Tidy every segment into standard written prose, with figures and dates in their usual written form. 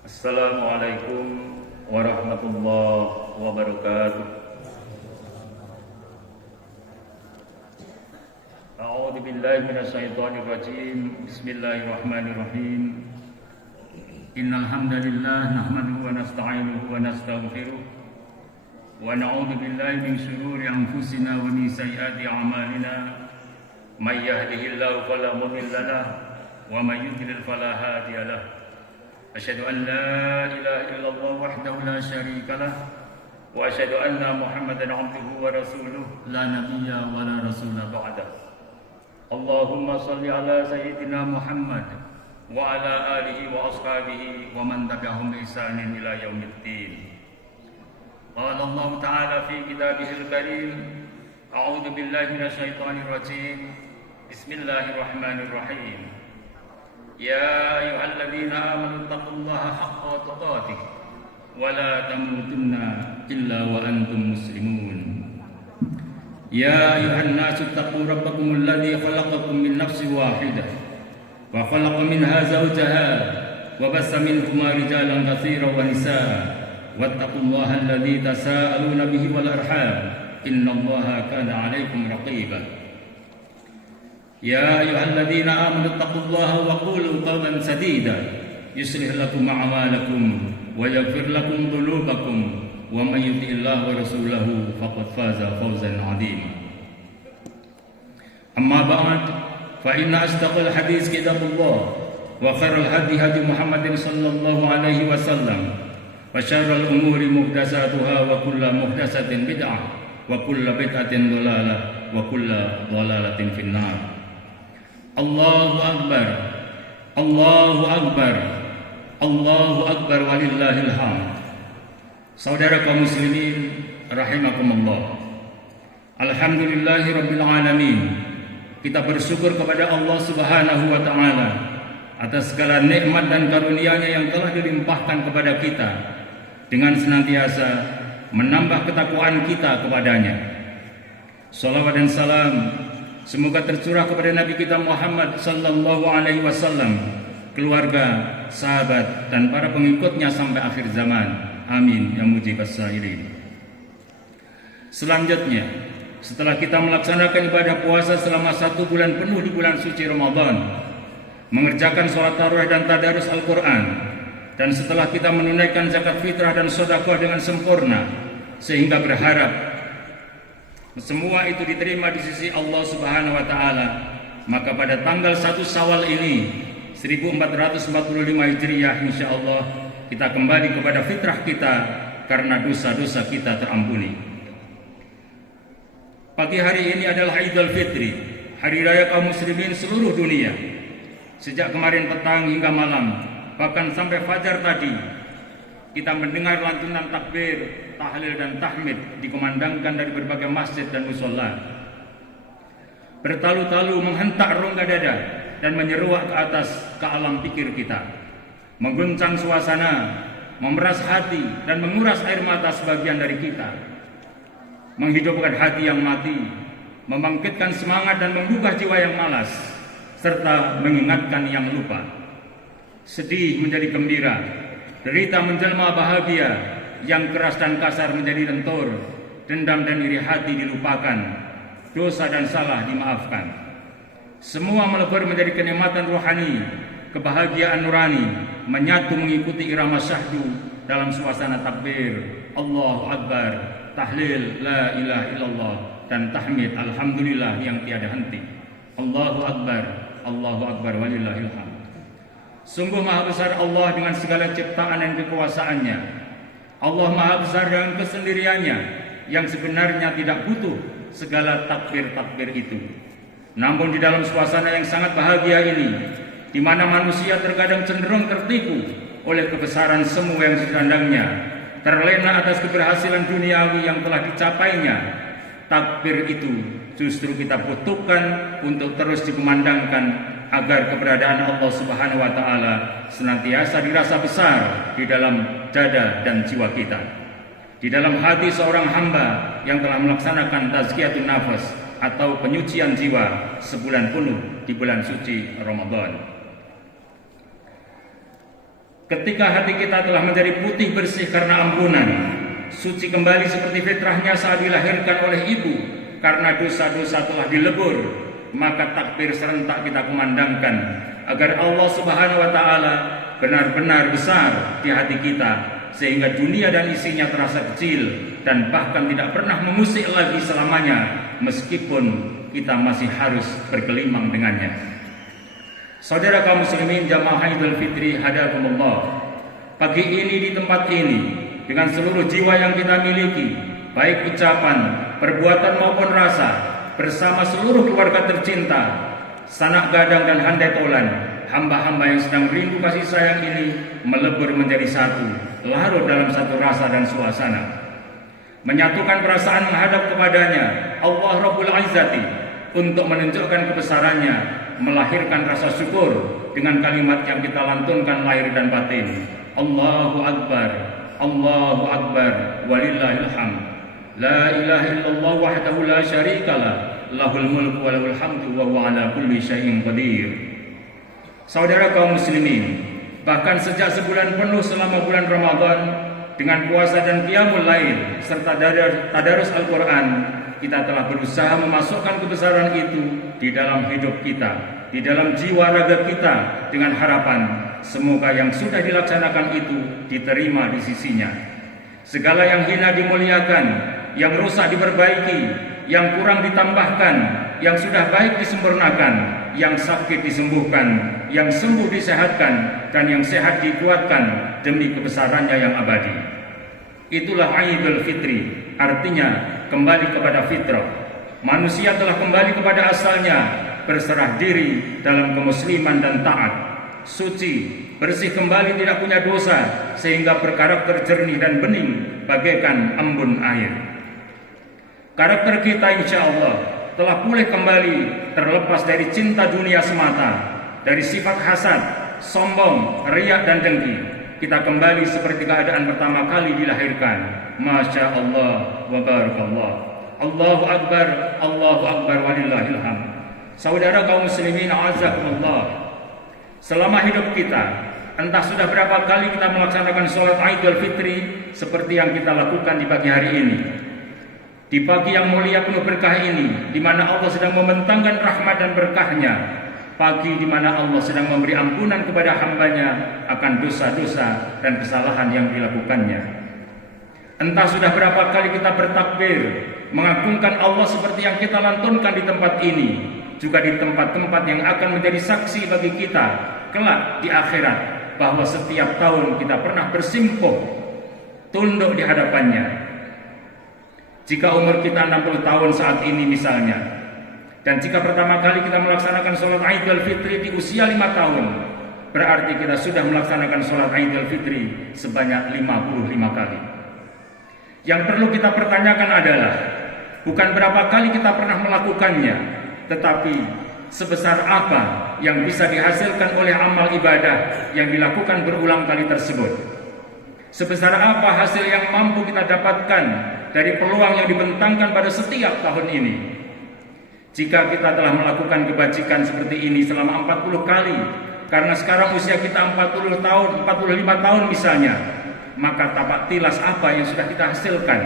Assalamualaikum warahmatullahi wabarakatuh. A'udzu billahi minasyaitonir rajim. Bismillahirrahmanirrahim. Innal hamdalillah nahmaduhu wa nasta'inuhu wa nastaghfiruh wa na'udzu billahi min shururi anfusina wa min sayyiati a'malina. May yahdihillahu fala mudilla lahu wa may yudlil fala hadiya lahu. Asyhadu an la ilaha illallah wahdahu la syarika lah wa asyhadu anna Muhammadan abduhu wa rasuluh la nabiyya wa la rasula ba'dah. Allahumma shalli ala sayyidina Muhammad wa ala alihi wa ashabihi wa man tabi'ahum bi ihsanin ila yaumiddin. Qala Allah ta'ala fi kitabihil karim, a'udzu billahi minasyaitonir rajim. Bismillahirrahmanirrahim. Ya ayyuhalladzina amanu taqullaha haqqa tuqatih wa la tamutunna illa wa antum muslimun. Ya ayyuhan nasu taqu rabbakumul ladzi khalaqakum min nafsin wahidah wa khalaqa minha zawjaha wa bassa minhuma rijalan katsiran wa nisaa wattaqullaha alladzi tasaaluna bihi wal arham innallaha kana 'alaikum raqiba. Ya ayyuhalladzina amanu taqullaha wa qulu qawlan sadida yuslih lakum a'malakum wa yaghfir lakum dhunubakum wa may yuti'illaha wa rasulahu faqad faza fawzan 'azima. Amma ba'd, fa inna asdaqal hadits kitabullah wa khairal hadi hadi Muhammadin sallallahu alaihi wasallam wa syarrul umuri muhdatsatuha wa kullu muhdatsatin bid'ah wa kullu bid'atin dhalalah wa kullu dhalalatin finnar. Allahu Akbar, Allahu Akbar, Allahu Akbar walillahil hamd. Saudara kaum muslimin rahimakumullah. Alhamdulillahi rabbil alamin. Kita bersyukur kepada Allah Subhanahu wa taala atas segala nikmat dan karunia-Nya yang telah dilimpahkan kepada kita dengan senantiasa menambah ketakwaan kita kepadanya. Salawat dan salam semoga tercurah kepada Nabi kita Muhammad sallallahu alaihi wasallam, keluarga, sahabat dan para pengikutnya sampai akhir zaman. Amin ya mujibas sa'ilin. Selanjutnya, setelah kita melaksanakan ibadah puasa selama 1 bulan penuh di bulan suci Ramadan, mengerjakan sholat tarawih dan tadarus Al-Quran, dan setelah kita menunaikan zakat fitrah dan sedekah dengan sempurna, sehingga berharap semua itu diterima di sisi Allah Subhanahu wa taala, maka pada tanggal 1 Syawal ini 1445 Hijriah insyaallah kita kembali kepada fitrah kita karena dosa-dosa kita terampuni. Pagi hari ini adalah Idul Fitri, hari raya kaum muslimin seluruh dunia. Sejak kemarin petang hingga malam, bahkan sampai fajar tadi, kita mendengar lantunan takbir, tahlil dan tahmid dikumandangkan dari berbagai masjid dan mushola. Bertalu-talu menghentak rongga dada dan menyeruak ke atas ke alam pikir kita, mengguncang suasana, memeras hati dan menguras air mata sebagian dari kita, menghidupkan hati yang mati, membangkitkan semangat dan menggugah jiwa yang malas, serta mengingatkan yang lupa. Sedih menjadi gembira, derita menjelma bahagia, yang keras dan kasar menjadi lentur, dendam dan iri hati dilupakan, dosa dan salah dimaafkan. Semua melebur menjadi kenikmatan rohani, kebahagiaan nurani, menyatu mengikuti irama syahdu dalam suasana takbir, Allahu Akbar, tahlil la ilaha illallah, dan tahmid alhamdulillah yang tiada henti. Allahu Akbar, Allahu Akbar walillahil hamd. Sungguh maha besar Allah dengan segala ciptaan dan kekuasaannya. Allah maha besar dengan kesendiriannya yang sebenarnya tidak butuh segala takbir-takbir itu. Namun di dalam suasana yang sangat bahagia ini, di mana manusia terkadang cenderung tertipu oleh kebesaran semu yang sedandangnya, terlena atas keberhasilan duniawi yang telah dicapainya, takbir itu justru kita butuhkan untuk terus dikumandangkan agar keberadaan Allah Subhanahu wa taala senantiasa dirasa besar di dalam dada dan jiwa kita, di dalam hati seorang hamba yang telah melaksanakan tazkiyatun nafas atau penyucian jiwa sebulan penuh di bulan suci Ramadan. Ketika hati kita telah menjadi putih bersih karena ampunan, suci kembali seperti fitrahnya saat dilahirkan oleh ibu karena dosa-dosa telah dilebur, maka takbir serentak kita kumandangkan agar Allah Subhanahu wa taala benar-benar besar di hati kita, sehingga dunia dan isinya terasa kecil dan bahkan tidak pernah mengusik lagi selamanya, meskipun kita masih harus bergelimang dengannya. Saudara kaum muslimin jamaah Idul Fitri hadakumullah, pagi ini di tempat ini dengan seluruh jiwa yang kita miliki, baik ucapan, perbuatan maupun rasa, bersama seluruh keluarga tercinta, sanak gadang dan handai tolan, hamba-hamba yang sedang rindu kasih sayang ini melebur menjadi satu, larut dalam satu rasa dan suasana, menyatukan perasaan menghadap kepadanya Allah Rabbul Izzati untuk menunjukkan kebesarannya, melahirkan rasa syukur dengan kalimat yang kita lantunkan lahir dan batin. Allahu Akbar, Allahu Akbar, walillahil hamd. La ilaha illallah wahdahu la syarikalah, lahul mulku wa lahul hamdu wa huwa ala kulli syai'in qadir. Saudara kaum muslimin, bahkan sejak sebulan penuh selama bulan Ramadan dengan puasa dan qiyamul lail serta tadarus Al-Qur'an, kita telah berusaha memasukkan kebesaran itu di dalam hidup kita, di dalam jiwa raga kita, dengan harapan semoga yang sudah dilaksanakan itu diterima di sisinya. Segala yang hina dimuliakan, yang rusak diperbaiki, yang kurang ditambahkan, yang sudah baik disempurnakan, yang sakit disembuhkan, yang sembuh disehatkan, dan yang sehat dikuatkan demi kebesarannya yang abadi. Itulah Idul Fitri, artinya kembali kepada fitrah. Manusia telah kembali kepada asalnya, berserah diri dalam kemusliman dan taat, suci, bersih kembali, tidak punya dosa, sehingga berkarakter jernih dan bening bagaikan embun air. Karakter kita insya Allah telah pulih kembali, terlepas dari cinta dunia semata, dari sifat hasad, sombong, riak dan dengki. Kita kembali seperti keadaan pertama kali dilahirkan. Masya Allah wa barakallah. Allahu Akbar, Allahu Akbar, walillahil hamd. Saudara kaum muslimin azakumullah, selama hidup kita, entah sudah berapa kali kita melaksanakan sholat Idul Fitri seperti yang kita lakukan di pagi hari ini. Di pagi yang mulia penuh berkah ini, di mana Allah sedang membentangkan rahmat dan berkahnya, pagi di mana Allah sedang memberi ampunan kepada hambanya akan dosa-dosa dan kesalahan yang dilakukannya. Entah sudah berapa kali kita bertakbir, mengagungkan Allah seperti yang kita lantunkan di tempat ini, juga di tempat-tempat yang akan menjadi saksi bagi kita kelak di akhirat, bahwa setiap tahun kita pernah bersimpuh, tunduk di hadapannya. Jika umur kita 60 tahun saat ini misalnya, dan jika pertama kali kita melaksanakan sholat Idul Fitri di usia 5 tahun, berarti kita sudah melaksanakan sholat Idul Fitri sebanyak 55 kali. Yang perlu kita pertanyakan adalah bukan berapa kali kita pernah melakukannya, tetapi sebesar apa yang bisa dihasilkan oleh amal ibadah yang dilakukan berulang kali tersebut. Sebesar apa hasil yang mampu kita dapatkan dari peluang yang dibentangkan pada setiap tahun ini. Jika kita telah melakukan kebajikan seperti ini selama 40 kali, karena sekarang usia kita 40 tahun, 45 tahun misalnya, maka tapak tilas apa yang sudah kita hasilkan?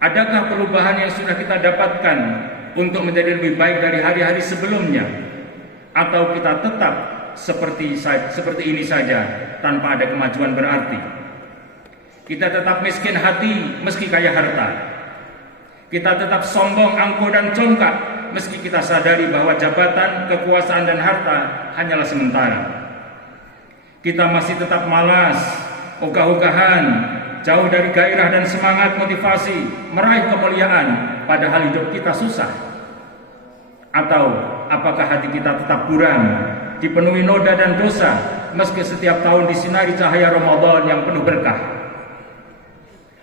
Adakah perubahan yang sudah kita dapatkan untuk menjadi lebih baik dari hari-hari sebelumnya? Atau kita tetap seperti ini saja tanpa ada kemajuan berarti? Kita tetap miskin hati meski kaya harta. Kita tetap sombong, angkuh dan congkak meski kita sadari bahwa jabatan, kekuasaan dan harta hanyalah sementara. Kita masih tetap malas, ogah-ogahan, jauh dari gairah dan semangat motivasi meraih kemuliaan, padahal hidup kita susah. Atau apakah hati kita tetap buram, dipenuhi noda dan dosa meski setiap tahun disinari cahaya Ramadan yang penuh berkah?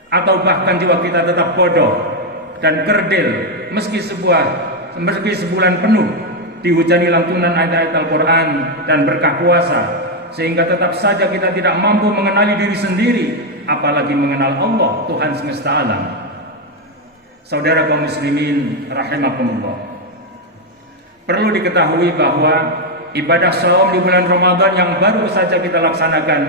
Atau bahkan jiwa kita tetap bodoh dan kerdil meski sebulan penuh dihujani lantunan ayat-ayat Al-Quran dan berkah puasa, sehingga tetap saja kita tidak mampu mengenali diri sendiri, apalagi mengenal Allah, Tuhan semesta alam. Saudara kaum muslimin rahimakumullah, perlu diketahui bahwa ibadah saum di bulan Ramadan yang baru saja kita laksanakan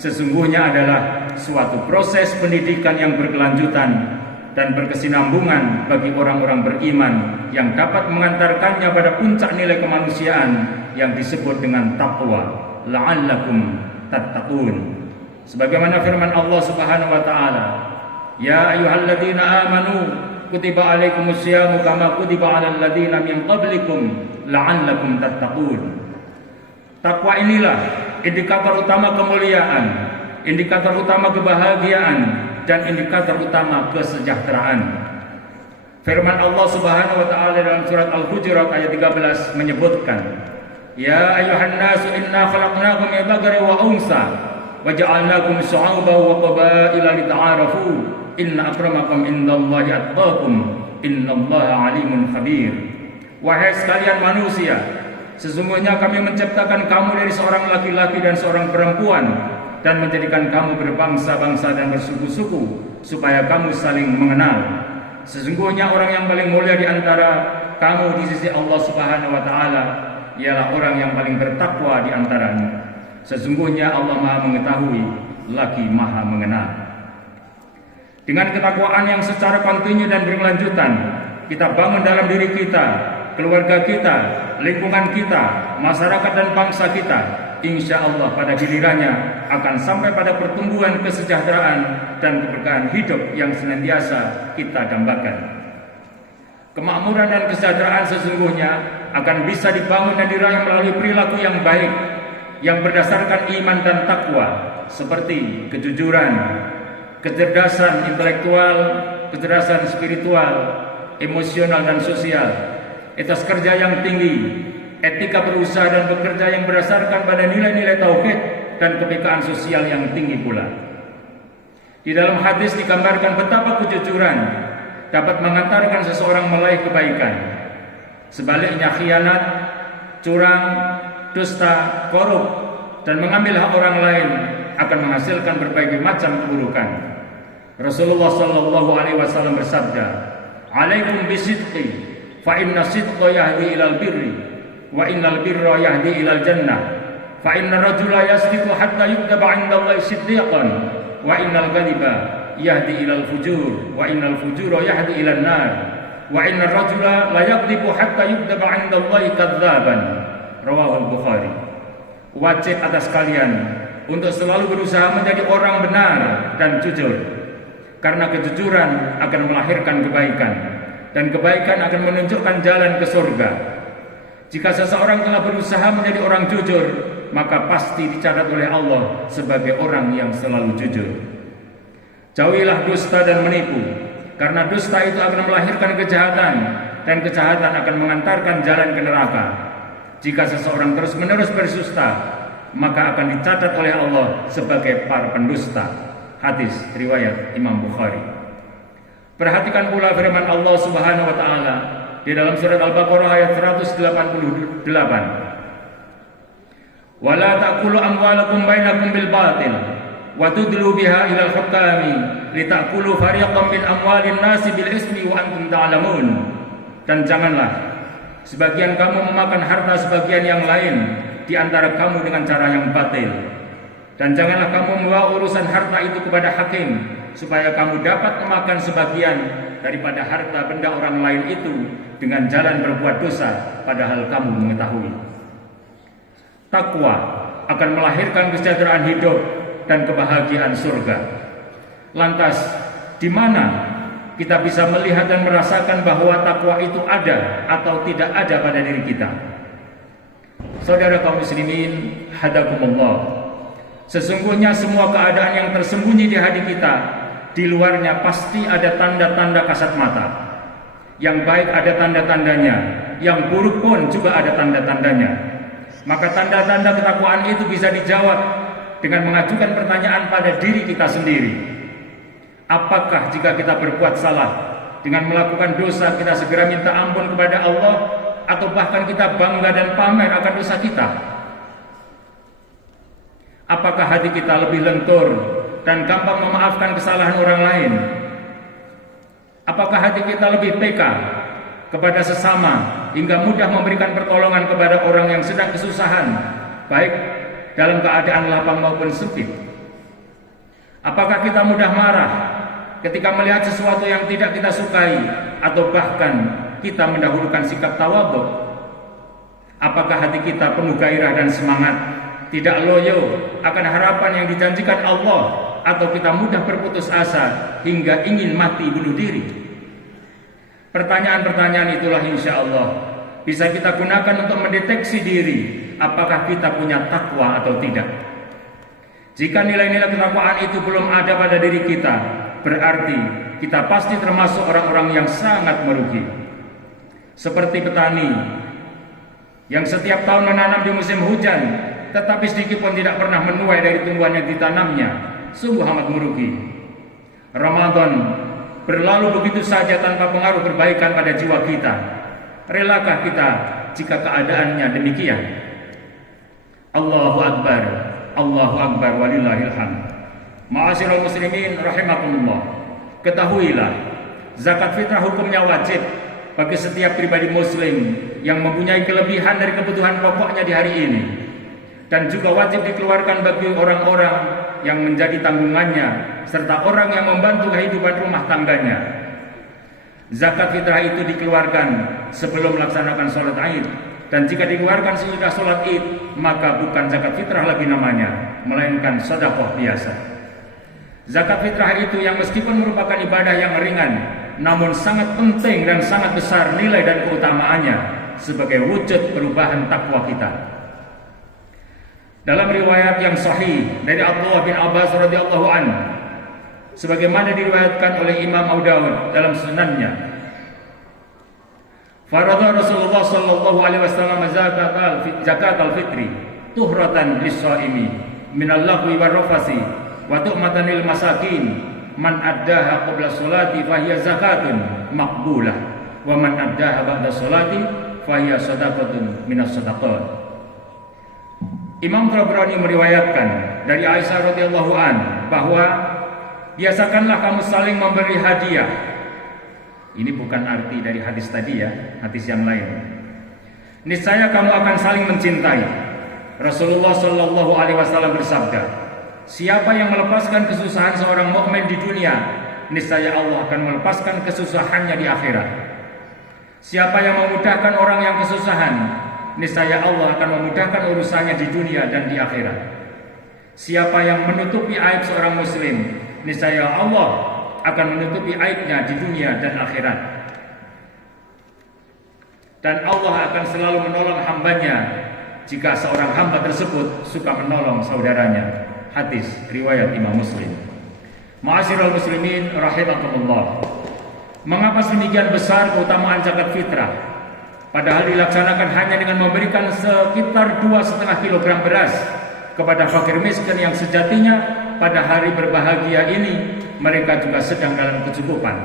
sesungguhnya adalah suatu proses pendidikan yang berkelanjutan dan berkesinambungan bagi orang-orang beriman yang dapat mengantarkannya pada puncak nilai kemanusiaan yang disebut dengan taqwa, la'allakum tattaqun. Sebagaimana firman Allah Subhanahu wa taala, ya ayyuhalladzina amanu kutiba alaikumusyamu kama kutiba alal ladzina min qablikum la'allakum tattaqun. Takwa inilah indikator utama kemuliaan, indikator utama kebahagiaan, dan indikator utama kesejahteraan. Firman Allah Subhanahu wa taala dalam surat Al-Hujurat ayat 13 menyebutkan, ya ayyuhan nasu inna khalaqnakum min dzakarin wa unsa wa ja'alnakum syu'uban wa qabaila lita'arafu inna akramakum indallahi atqakum innallaha alimun khabir. Wahai sekalian manusia, sesungguhnya kami menciptakan kamu dari seorang laki-laki dan seorang perempuan dan menjadikan kamu berbangsa-bangsa dan bersuku-suku supaya kamu saling mengenal. Sesungguhnya orang yang paling mulia di antara kamu di sisi Allah Subhanahu wa taala ialah orang yang paling bertakwa di antaranya. Sesungguhnya Allah Maha mengetahui lagi Maha mengenal. Dengan ketakwaan yang secara kontinu dan berkelanjutan kita bangun dalam diri kita, keluarga kita, lingkungan kita, masyarakat dan bangsa kita, insya Allah pada gilirannya akan sampai pada pertumbuhan kesejahteraan dan keberkahan hidup yang senantiasa kita dambakan. Kemakmuran dan kesejahteraan sesungguhnya akan bisa dibangun dan diraih melalui perilaku yang baik yang berdasarkan iman dan takwa, seperti kejujuran, kecerdasan intelektual, kecerdasan spiritual, emosional dan sosial, etos kerja yang tinggi, etika berusaha dan bekerja yang berdasarkan pada nilai-nilai tauhid dan kepekaan sosial yang tinggi pula. Di dalam hadis digambarkan betapa kejujuran dapat mengantarkan seseorang meraih kebaikan. Sebaliknya khianat, curang, dusta, korup, dan mengambil hak orang lain akan menghasilkan berbagai macam keburukan. Rasulullah sallallahu alaihi wasallam bersabda, "Alaikum bisidqi, fa inna sidqa yahdi ilal birri, wa innal birra yahdi ilal jannah, fa inna rajula yasdiqu hatta yuktaba 'indallahi siddiqan, wa innal kadhiba yahdi ilal fujur, wa innal fujura yahdi ilan nar, wa innar rajula la yakdzibu hatta yuktaba 'indallahi kadzaban." Rawahul Bukhari. Wajib atas kalian untuk selalu berusaha menjadi orang benar dan jujur, karena kejujuran akan melahirkan kebaikan dan kebaikan akan menunjukkan jalan ke surga. Jika seseorang telah berusaha menjadi orang jujur, maka pasti dicatat oleh Allah sebagai orang yang selalu jujur. Jauhilah dusta dan menipu, karena dusta itu akan melahirkan kejahatan dan kejahatan akan mengantarkan jalan ke neraka. Jika seseorang terus-menerus berdusta, maka akan dicatat oleh Allah sebagai para pendusta. Hadis riwayat Imam Bukhari. Perhatikan pula firman Allah Subhanahu wa taala di dalam surat Al-Baqarah ayat 188. Wala ta'kulu amwalakum bainakum bil batil wa tudlu biha ila al-hukami litakulu fariqan min amwalin nasi bil ismi wa antum ta'lamun. Dan janganlah sebagian kamu memakan harta sebagian yang lain di antara kamu dengan cara yang batil. Dan janganlah kamu membawa urusan harta itu kepada hakim supaya kamu dapat memakan sebagian daripada harta benda orang lain itu dengan jalan berbuat dosa padahal kamu mengetahui. Takwa akan melahirkan kesejahteraan hidup dan kebahagiaan surga. Lantas, di mana kita bisa melihat dan merasakan bahwa takwa itu ada atau tidak ada pada diri kita? Saudara kaum muslimin, hadakumullah. Sesungguhnya semua keadaan yang tersembunyi di hati kita, di luarnya pasti ada tanda-tanda kasat mata. Yang baik ada tanda-tandanya, yang buruk pun juga ada tanda-tandanya. Maka tanda-tanda ketakwaan itu bisa dijawab dengan mengajukan pertanyaan pada diri kita sendiri. Apakah jika kita berbuat salah, dengan melakukan dosa kita segera minta ampun kepada Allah, atau bahkan kita bangga dan pamer akan dosa kita? Apakah hati kita lebih lentur dan gampang memaafkan kesalahan orang lain? Apakah hati kita lebih peka kepada sesama hingga mudah memberikan pertolongan kepada orang yang sedang kesusahan, baik dalam keadaan lapang maupun sempit? Apakah kita mudah marah ketika melihat sesuatu yang tidak kita sukai, atau bahkan kita mendahulukan sikap tawadhu? Apakah hati kita penuh gairah dan semangat, tidak loyo akan harapan yang dijanjikan Allah, atau kita mudah berputus asa hingga ingin mati bunuh diri? Pertanyaan-pertanyaan itulah insya Allah bisa kita gunakan untuk mendeteksi diri apakah kita punya takwa atau tidak. Jika nilai-nilai ketakwaan itu belum ada pada diri kita, berarti kita pasti termasuk orang-orang yang sangat merugi. Seperti petani yang setiap tahun menanam di musim hujan, tetapi sedikit pun tidak pernah menuai dari tumbuhan yang ditanamnya, sungguh amat merugi. Ramadan berlalu begitu saja tanpa pengaruh perbaikan pada jiwa kita. Relakah kita jika keadaannya demikian? Allahu Akbar, Allahu Akbar, walillahil hamd. Ma'asyiral muslimin rahimakumullah, ketahuilah zakat fitrah hukumnya wajib bagi setiap pribadi muslim yang mempunyai kelebihan dari kebutuhan pokoknya di hari ini, dan juga wajib dikeluarkan bagi orang-orang yang menjadi tanggungannya serta orang yang membantu kehidupan rumah tangganya. Zakat fitrah itu dikeluarkan sebelum melaksanakan sholat Id, dan jika dikeluarkan sesudah sholat Id, maka bukan zakat fitrah lagi namanya, melainkan sedekah biasa. Zakat fitrah itu yang meskipun merupakan ibadah yang ringan, namun sangat penting dan sangat besar nilai dan keutamaannya sebagai wujud perubahan takwa kita. Dalam riwayat yang sahih dari Abdullah bin Abbas radhiyallahu anhu, sebagaimana diriwayatkan oleh Imam Abu Dawud dalam sunannya, faradha Rasulullah sallallahu alaihi wasallam zakat al-fitri tuhratan lis-shaimi minal lagwi war rafasi wa tu'matan lil masakin, man addaha qabla sholati fahiya zakatun maqbulah wa man addaha ba'da sholati fahiya shadaqatun minas shadaqat. Imam Tabrani meriwayatkan dari Aisyah radhiyallahu anha bahwa biasakanlah kamu saling memberi hadiah. Ini bukan arti dari hadis tadi ya, hadis yang lain. Niscaya kamu akan saling mencintai. Rasulullah Shallallahu Alaihi Wasallam bersabda, siapa yang melepaskan kesusahan seorang mukmin di dunia, niscaya Allah akan melepaskan kesusahannya di akhirat. Siapa yang memudahkan orang yang kesusahan, niscaya Allah akan memudahkan urusannya di dunia dan di akhirat. Siapa yang menutupi aib seorang muslim, niscaya Allah akan menutupi aibnya di dunia dan akhirat. Dan Allah akan selalu menolong hambanya jika seorang hamba tersebut suka menolong saudaranya. Hadis riwayat Imam Muslim. Ma'asyiral muslimin rahimakumullah, mengapa sedemikian besar keutamaan zakat fitrah, padahal dilaksanakan hanya dengan memberikan sekitar 2,5 kilogram beras kepada fakir miskin yang sejatinya pada hari berbahagia ini mereka juga sedang dalam kecukupan?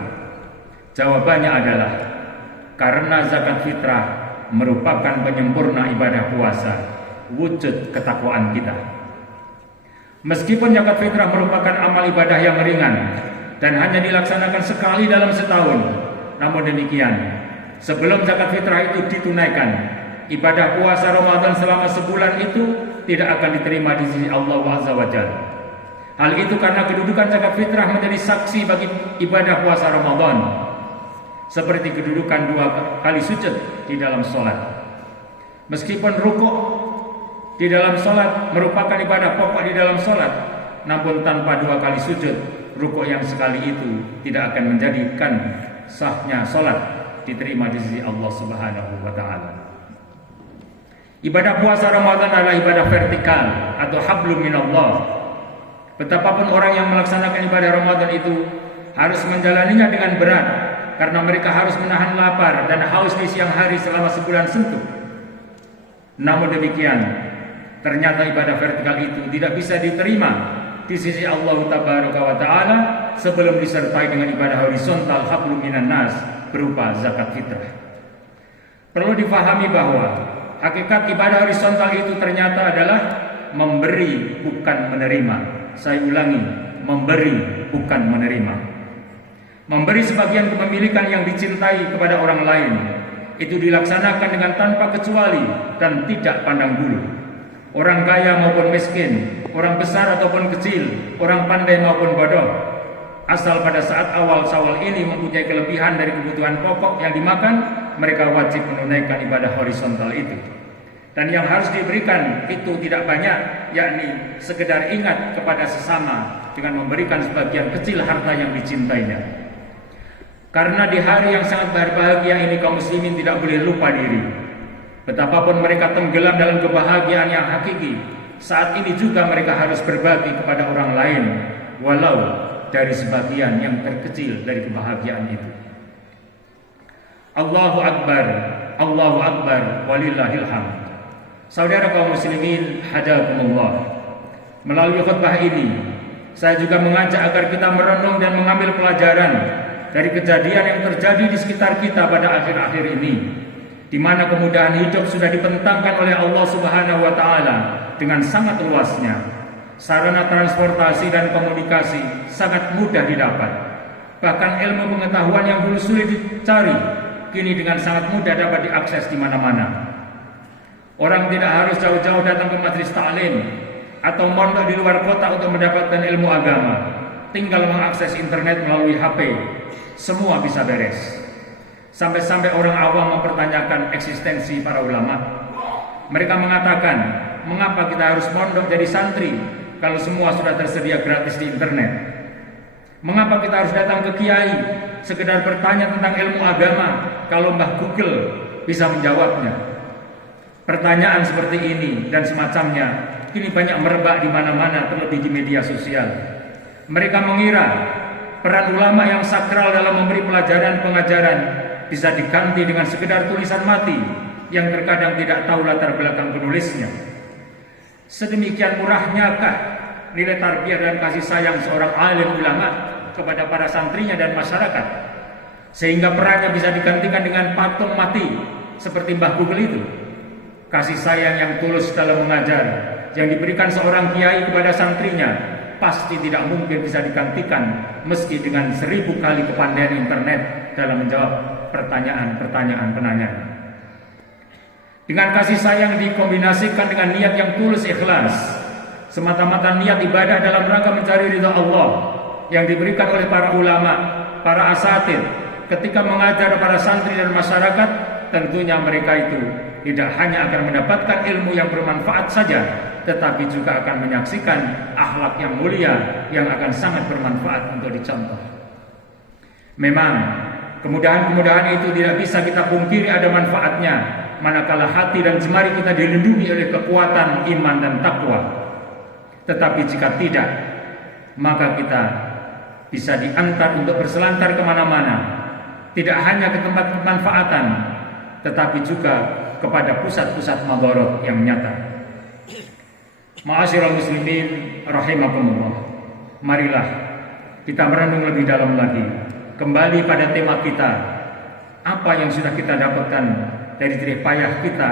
Jawabannya adalah karena zakat fitrah merupakan penyempurna ibadah puasa, wujud ketakwaan kita. Meskipun zakat fitrah merupakan amal ibadah yang ringan dan hanya dilaksanakan sekali dalam setahun, namun demikian, sebelum zakat fitrah itu ditunaikan, ibadah puasa Ramadan selama sebulan itu tidak akan diterima di sisi Allah Azza wa Jalla. Hal itu karena kedudukan zakat fitrah menjadi saksi bagi ibadah puasa Ramadan, seperti kedudukan 2 kali sujud di dalam sholat. Meskipun rukuk di dalam sholat merupakan ibadah pokok di dalam sholat, namun tanpa 2 kali sujud, rukuk yang sekali itu tidak akan menjadikan sahnya sholat diterima di sisi Allah Subhanahu wa Ta'ala. Ibadah puasa Ramadan adalah ibadah vertikal atau hablum minallah. Betapapun orang yang melaksanakan ibadah Ramadan itu harus menjalaninya dengan berat, karena mereka harus menahan lapar dan haus di siang hari selama sebulan sentuh. Namun demikian, ternyata ibadah vertikal itu tidak bisa diterima di sisi Allah Tabaraka wa Ta'ala sebelum disertai dengan ibadah horizontal hablum minan nas berupa zakat fitrah. Perlu difahami bahwa hakikat ibadah horizontal itu ternyata adalah memberi bukan menerima. Saya ulangi, memberi bukan menerima. Memberi sebagian kepemilikan yang dicintai kepada orang lain, itu dilaksanakan dengan tanpa kecuali dan tidak pandang bulu. Orang kaya maupun miskin, orang besar ataupun kecil, orang pandai maupun bodoh, asal pada saat awal Syawal ini mempunyai kelebihan dari kebutuhan pokok yang dimakan, mereka wajib menunaikan ibadah horizontal itu. Dan yang harus diberikan itu tidak banyak, yakni sekedar ingat kepada sesama dengan memberikan sebagian kecil harta yang dicintainya. Karena di hari yang sangat berbahagia ini kaum muslimin tidak boleh lupa diri. Betapapun mereka tenggelam dalam kebahagiaan yang hakiki, saat ini juga mereka harus berbagi kepada orang lain, walau dari sebagian yang terkecil dari kebahagiaan itu. Allahu Akbar, walillahil hamd. Saudara kaum muslimin, hadakumullah. Melalui khutbah ini, saya juga mengajak agar kita merenung dan mengambil pelajaran dari kejadian yang terjadi di sekitar kita pada akhir-akhir ini, di mana kemudahan hidup sudah dibentangkan oleh Allah Subhanahu wa taala dengan sangat luasnya. Sarana transportasi dan komunikasi sangat mudah didapat. Bahkan ilmu pengetahuan yang dulu sulit dicari, kini dengan sangat mudah dapat diakses di mana-mana. Orang tidak harus jauh-jauh datang ke majelis ta'lim atau mondok di luar kota untuk mendapatkan ilmu agama. Tinggal mengakses internet melalui HP, semua bisa beres. Sampai-sampai orang awam mempertanyakan eksistensi para ulama. Mereka mengatakan, mengapa kita harus mondok jadi santri kalau semua sudah tersedia gratis di internet? Mengapa kita harus datang ke kiai sekedar bertanya tentang ilmu agama kalau Mbah Google bisa menjawabnya? Pertanyaan seperti ini dan semacamnya kini banyak merebak di mana-mana, terlebih di media sosial. Mereka mengira peran ulama yang sakral dalam memberi pelajaran pengajaran bisa diganti dengan sekedar tulisan mati yang terkadang tidak tahu latar belakang penulisnya. Sedemikian murahnyakah nilai tarbiyah dan kasih sayang seorang alim ulama kepada para santrinya dan masyarakat, sehingga perannya bisa digantikan dengan patung mati seperti Mbah Google itu? Kasih sayang yang tulus dalam mengajar yang diberikan seorang kiai kepada santrinya pasti tidak mungkin bisa digantikan meski dengan 1000 kali kepandaian internet dalam menjawab pertanyaan-pertanyaan penanya. Dengan kasih sayang dikombinasikan dengan niat yang tulus ikhlas, semata-mata niat ibadah dalam rangka mencari ridha Allah yang diberikan oleh para ulama, para asatidz ketika mengajar para santri dan masyarakat, tentunya mereka itu tidak hanya akan mendapatkan ilmu yang bermanfaat saja, tetapi juga akan menyaksikan akhlak yang mulia yang akan sangat bermanfaat untuk dicontoh. Memang kemudahan-kemudahan itu tidak bisa kita pungkiri ada manfaatnya, manakala hati dan jemari kita dilindungi oleh kekuatan iman dan takwa. Tetapi jika tidak, maka kita bisa diantar untuk berselantar kemana-mana, tidak hanya ke tempat kemanfaatan, tetapi juga kepada pusat-pusat madharat yang nyata. Ma'asyiral muslimin rahimakumullah. Marilah kita merenung lebih dalam lagi kembali pada tema kita. Apa yang sudah kita dapatkan dari jerih payah kita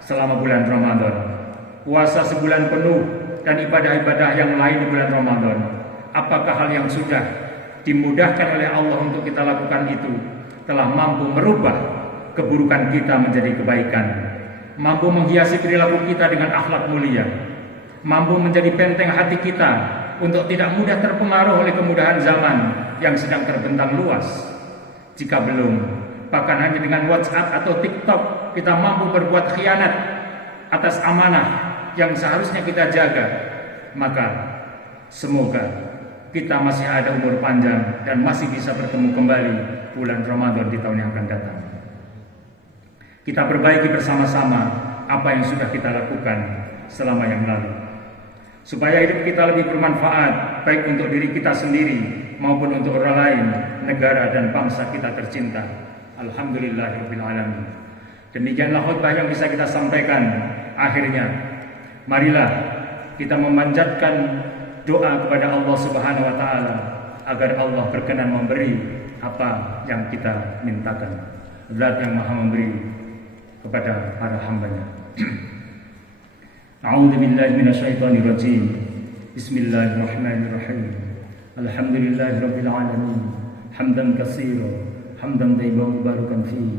selama bulan Ramadan, puasa sebulan penuh dan ibadah-ibadah yang lain di bulan Ramadan. Apakah hal yang sudah dimudahkan oleh Allah untuk kita lakukan itu telah mampu merubah keburukan kita menjadi kebaikan, mampu menghiasi perilaku kita dengan akhlak mulia, mampu menjadi benteng hati kita untuk tidak mudah terpengaruh oleh kemudahan zaman yang sedang terbentang luas? Jika belum, bahkan hanya dengan WhatsApp atau TikTok kita mampu berbuat khianat atas amanah yang seharusnya kita jaga, maka semoga kita masih ada umur panjang dan masih bisa bertemu kembali bulan Ramadan di tahun yang akan datang. Kita perbaiki bersama-sama apa yang sudah kita lakukan selama yang lalu, supaya hidup kita lebih bermanfaat, baik untuk diri kita sendiri maupun untuk orang lain, negara dan bangsa kita tercinta. Alhamdulillahirabbil alamin. Demikianlah khutbah yang bisa kita sampaikan. Akhirnya, marilah kita memanjatkan doa kepada Allah Subhanahu wa taala agar Allah berkenan memberi apa yang kita mintakan. Zat yang Maha memberi kepada para hamba-Nya. A'udzu billahi minasyaitonir rajim. Bismillahirrahmanirrahim. Alhamdulillahirabbil alamin. Hamdan katsiran, hamdan thayyiban mubarakan fihi.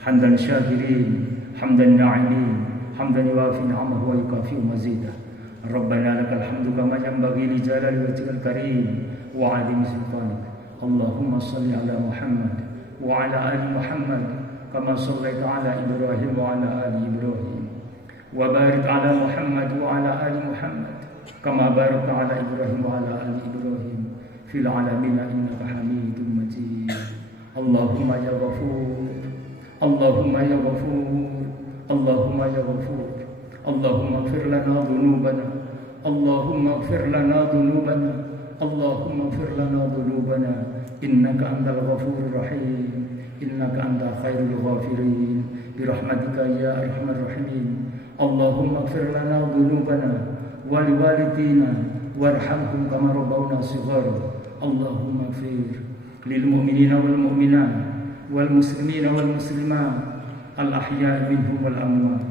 hamdan syakirin, hamdan na'imin, hamdan yuwafi ni'amahu wa yukafi'u mazidah. Rabbana lakal hamdu kama yanbaghi li jalali wajhikal karim wa 'azimi sultanik. Allahumma shalli ala Muhammad wa ala ali Muhammad kama shallaita ala Ibrahim wa ala ali Ibrahim. Wa barik ala Muhammad wa ala ali Muhammad kama barakta ala Ibrahim wa ala ali Ibrahim fil alamin innaka Hamidum Majid. Allahumma ya Ghafur, Allahumma ya Ghafur, Allahumma ya Ghafur. Allahumma ighfir lana dhunubana, Allahumma ighfir lana dhunubana, Allahumma ighfir lana dhunubana, innaka antal ghafurur rahim, innaka antal khairul ghafirin, birahmatika ya arhamar rahimin. Allahumma ighfir lana dhunubana wa liwalidina warhamhum kama rabbawna shighara. Allahumma ighfir lil mu'minina wal mu'minat wal muslimina wal muslimat al ahya'i minhum wal amwat.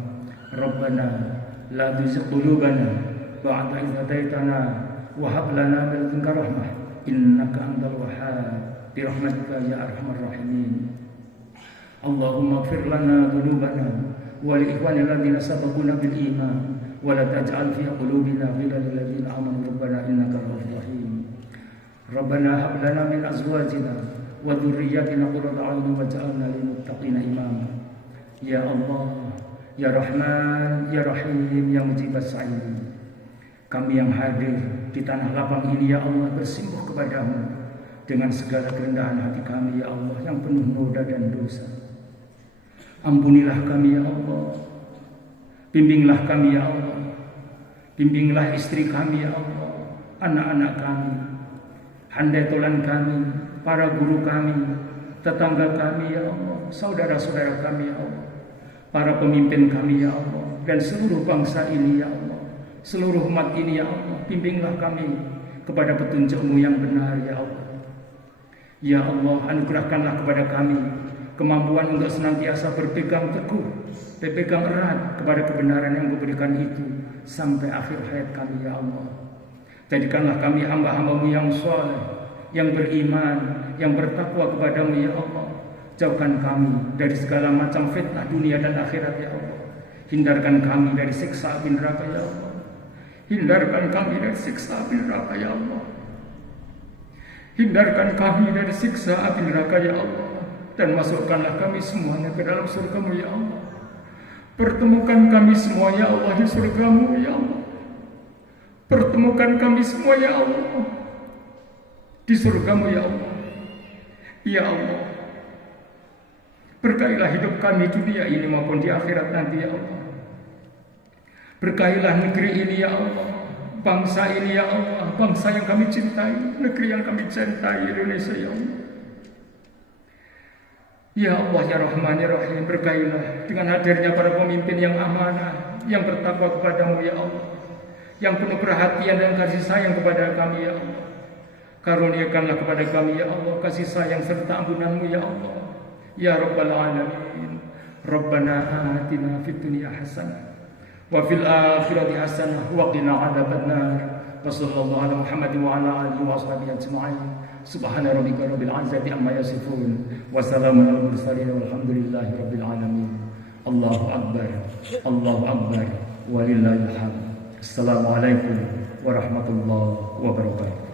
Rabbana la tuzigh qulubana ba'da idh hadaitana wa hab lana min ladunka rahmah innaka antal wahhab birahmatika ya arhamar rahimin. Allahumma ighfir lana dhunubana wa li ikhwanina alladziina sabaquna bil iman wa la taj'al fi qulubina ghillan lil ladziina amanu rabbana innaka ra'ufur rahim. Rabbana hab lana min azwajina wa dhurriyyatina qurrata a'yunin waj'alna lil muttaqina imama. Ya Allah, Ya Rahman, Ya Rahim, Ya Mujibas Sa'ilin. Kami yang hadir di tanah lapang ini ya Allah bersimpuh kepadamu dengan segala kerendahan hati kami ya Allah yang penuh noda dan dosa. Ampunilah kami ya Allah, bimbinglah kami ya Allah, bimbinglah istri kami ya Allah, anak-anak kami, handai tolan kami, para guru kami, tetangga kami ya Allah, saudara-saudara kami ya Allah, para pemimpin kami ya Allah, dan seluruh bangsa ini ya Allah, seluruh umat ini ya Allah, bimbinglah kami kepada petunjuk-Mu yang benar ya Allah. Ya Allah, anugerahkanlah kepada kami kemampuan untuk senantiasa berpegang teguh, berpegang erat kepada kebenaran yang Kau berikan itu sampai akhir hayat kami ya Allah. Jadikanlah kami hamba-hamba-Mu yang saleh, yang beriman, yang bertakwa kepada-Mu ya Allah. Jauhkan kami dari segala macam fitnah dunia dan akhirat ya Allah. Hindarkan kami dari siksa api neraka ya Allah. Hindarkan kami dari siksa api neraka ya Allah. Hindarkan kami dari siksa api neraka ya Allah. Dan masukkanlah kami semuanya ke dalam surga-Mu ya Allah. Pertemukan kami semua ya Allah di surga-Mu ya Allah. Pertemukan kami semua ya Allah di surga-Mu ya Allah. Ya Allah, berkahilah hidup kami dunia ini maupun di akhirat nanti ya Allah. Berkahilah negeri ini ya Allah, bangsa ini ya Allah, bangsa yang kami cintai, negeri yang kami cintai, Indonesia ya Allah. Ya Allah ya Rahman ya Rahim, berkahilah dengan hadirnya para pemimpin yang amanah, yang bertakwa kepada-Mu ya Allah, yang penuh perhatian dan kasih sayang kepada kami ya Allah. Karuniakanlah kepada kami ya Allah kasih sayang serta ampunan-Mu ya Allah. Ya Rabbal Alamin. Rabbana atina fid dunya hasanah wa fil akhirati hasanah wa qina adzabannar. Wa sallallahu ala Muhammad wa ala alihi wa sahbihi ajma'in. Subhana rabbika rabbil izzati amma yasifun wa salamun alal mursalin walhamdulillahi rabbil alamin. Allahu akbar. Allahu akbar. Walillahil hamd. Assalamualaikum warahmatullahi wabarakatuh.